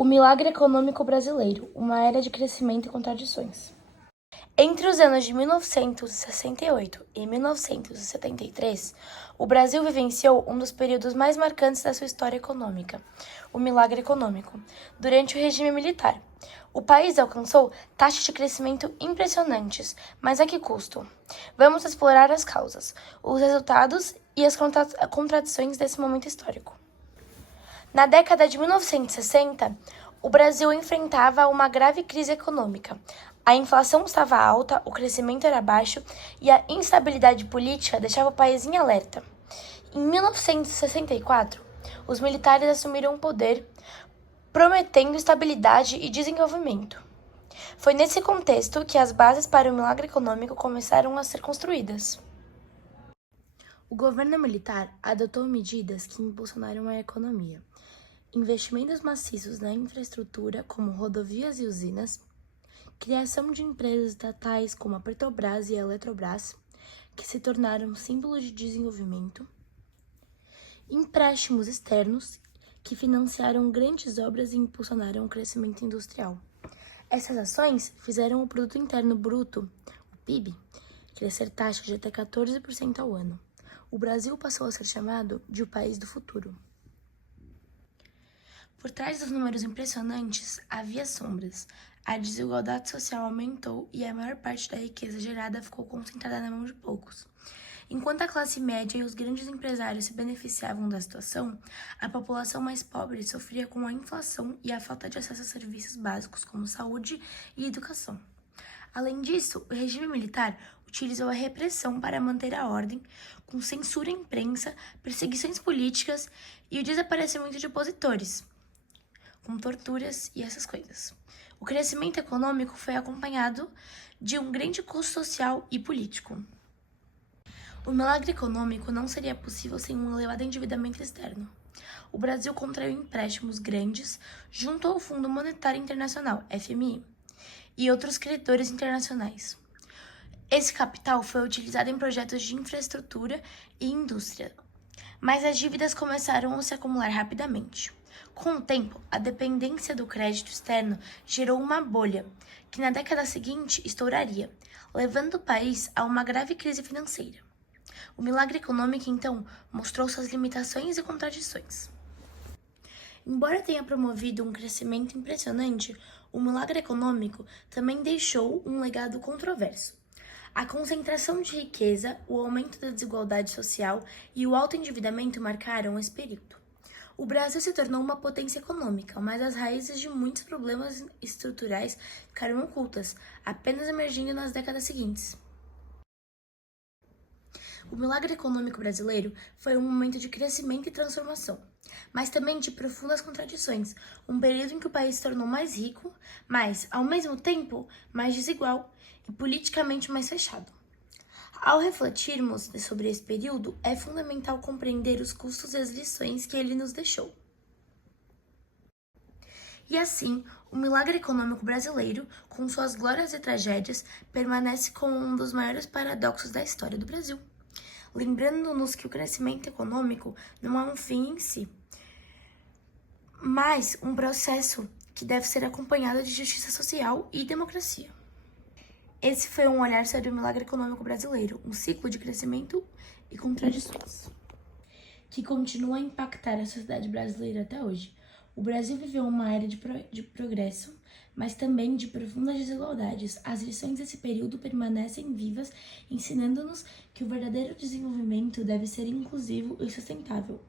O milagre econômico brasileiro, uma era de crescimento e contradições. Entre os anos de 1968 e 1973, o Brasil vivenciou um dos períodos mais marcantes da sua história econômica, o milagre econômico, durante o regime militar. O país alcançou taxas de crescimento impressionantes, mas a que custo? Vamos explorar as causas, os resultados e as contradições desse momento histórico. Na década de 1960, o Brasil enfrentava uma grave crise econômica. A inflação estava alta, o crescimento era baixo e a instabilidade política deixava o país em alerta. Em 1964, os militares assumiram o poder, prometendo estabilidade e desenvolvimento. Foi nesse contexto que as bases para o milagre econômico começaram a ser construídas. O governo militar adotou medidas que impulsionaram a economia. Investimentos maciços na infraestrutura, como rodovias e usinas, criação de empresas estatais como a Petrobras e a Eletrobras, que se tornaram símbolo de desenvolvimento, empréstimos externos, que financiaram grandes obras e impulsionaram o crescimento industrial. Essas ações fizeram o Produto Interno Bruto, o PIB, crescer taxa de até 14% ao ano. O Brasil passou a ser chamado de o país do futuro. Por trás dos números impressionantes, havia sombras. A desigualdade social aumentou e a maior parte da riqueza gerada ficou concentrada na mão de poucos. Enquanto a classe média e os grandes empresários se beneficiavam da situação, a população mais pobre sofria com a inflação e a falta de acesso a serviços básicos como saúde e educação. Além disso, o regime militar utilizou a repressão para manter a ordem, com censura à imprensa, perseguições políticas e o desaparecimento de opositores, com torturas e essas coisas. O crescimento econômico foi acompanhado de um grande custo social e político. O milagre econômico não seria possível sem um elevado endividamento externo. O Brasil contraiu empréstimos grandes junto ao Fundo Monetário Internacional, FMI, e outros credores internacionais. Esse capital foi utilizado em projetos de infraestrutura e indústria, mas as dívidas começaram a se acumular rapidamente. Com o tempo, a dependência do crédito externo gerou uma bolha, que na década seguinte estouraria, levando o país a uma grave crise financeira. O milagre econômico, então, mostrou suas limitações e contradições. Embora tenha promovido um crescimento impressionante, o milagre econômico também deixou um legado controverso. A concentração de riqueza, o aumento da desigualdade social e o alto endividamento marcaram esse período. O Brasil se tornou uma potência econômica, mas as raízes de muitos problemas estruturais ficaram ocultas, apenas emergindo nas décadas seguintes. O milagre econômico brasileiro foi um momento de crescimento e transformação, mas também de profundas contradições, um período em que o país se tornou mais rico, mas, ao mesmo tempo, mais desigual e politicamente mais fechado. Ao refletirmos sobre esse período, é fundamental compreender os custos e as lições que ele nos deixou. E assim, o milagre econômico brasileiro, com suas glórias e tragédias, permanece como um dos maiores paradoxos da história do Brasil, lembrando-nos que o crescimento econômico não é um fim em si, mas um processo que deve ser acompanhado de justiça social e democracia. Esse foi um olhar sobre o milagre econômico brasileiro, um ciclo de crescimento e contradições, que continua a impactar a sociedade brasileira até hoje. O Brasil viveu uma era de progresso, mas também de profundas desigualdades. As lições desse período permanecem vivas, ensinando-nos que o verdadeiro desenvolvimento deve ser inclusivo e sustentável.